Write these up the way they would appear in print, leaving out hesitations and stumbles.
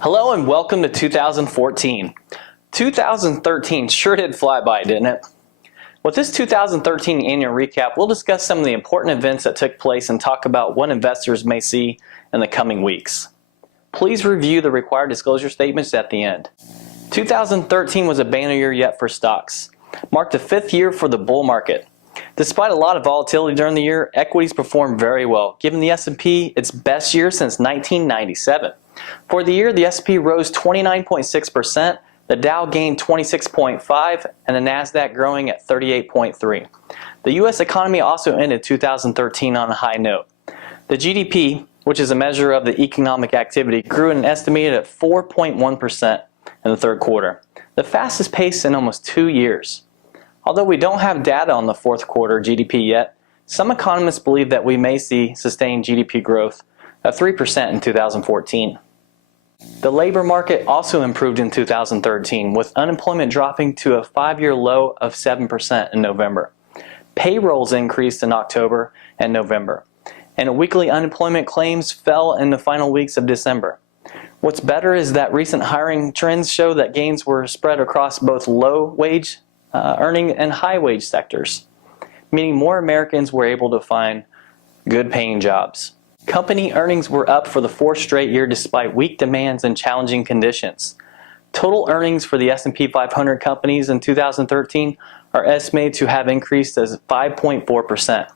Hello and welcome to 2014. 2013 sure did fly by, didn't it? With this 2013 annual recap, we'll discuss some of the important events that took place and talk about what investors may see in the coming weeks. Please review the required disclosure statements at the end. 2013 was a banner year yet for stocks. Marked the 5th year for the bull market. Despite a lot of volatility during the year, equities performed very well, giving the S&P its best year since 1997. For the year, the S&P rose 29.6%, the Dow gained 26.5%, and the Nasdaq growing at 38.3%. The U.S. economy also ended 2013 on a high note. The GDP, which is a measure of the economic activity, grew at an estimated at 4.1% in the third quarter, the fastest pace in almost 2 years. Although we don't have data on the fourth quarter GDP yet, some economists believe that we may see sustained GDP growth of 3% in 2014. The labor market also improved in 2013, with unemployment dropping to a 5-year low of 7% in November. Payrolls increased in October and November, and weekly unemployment claims fell in the final weeks of December. What's better is that recent hiring trends show that gains were spread across both low-wage earning and high-wage sectors, meaning more Americans were able to find good-paying jobs. Company earnings were up for the 4th straight year despite weak demands and challenging conditions. Total earnings for the S&P 500 companies in 2013 are estimated to have increased as 5.4%,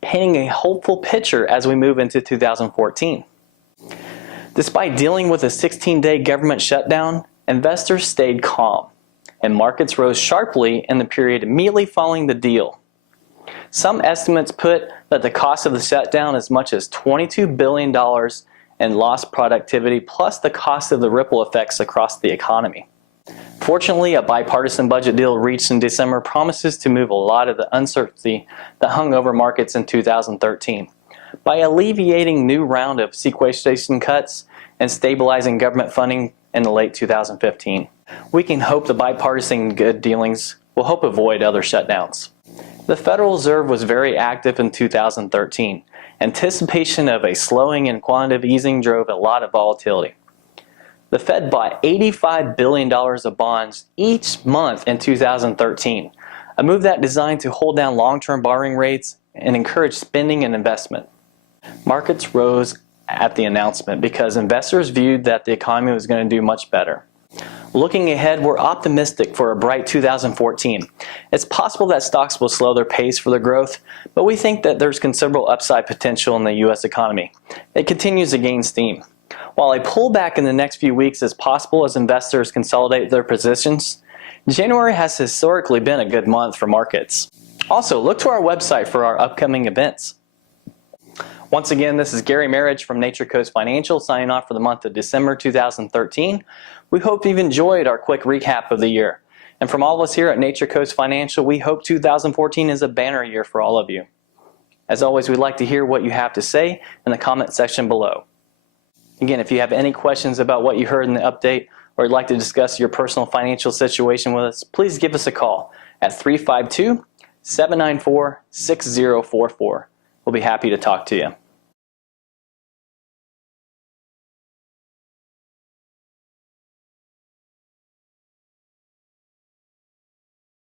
painting a hopeful picture as we move into 2014. Despite dealing with a 16-day government shutdown, investors stayed calm, and markets rose sharply in the period immediately following the deal. Some estimates put that the cost of the shutdown as much as $22 billion in lost productivity, plus the cost of the ripple effects across the economy. Fortunately, a bipartisan budget deal reached in December promises to move a lot of the uncertainty that hung over markets in 2013 by alleviating new round of sequestration cuts and stabilizing government funding in the late 2015. We can hope the bipartisan good dealings will help avoid other shutdowns. The Federal Reserve was very active in 2013. Anticipation of a slowing in quantitative easing drove a lot of volatility. The Fed bought $85 billion of bonds each month in 2013, a move that designed to hold down long-term borrowing rates and encourage spending and investment. Markets rose at the announcement because investors viewed that the economy was going to do much better. Looking ahead, we're optimistic for a bright 2014. It's possible that stocks will slow their pace for their growth, but we think that there's considerable upside potential in the U.S. economy. It continues to gain steam. While a pullback in the next few weeks is possible as investors consolidate their positions, January has historically been a good month for markets. Also, look to our website for our upcoming events. Once again, this is Gary Marriage from Nature Coast Financial signing off for the month of December 2013. We hope you've enjoyed our quick recap of the year. And from all of us here at Nature Coast Financial, we hope 2014 is a banner year for all of you. As always, we'd like to hear what you have to say in the comment section below. Again, if you have any questions about what you heard in the update or you'd like to discuss your personal financial situation with us, please give us a call at 352-794-6044. We'll be happy to talk to you.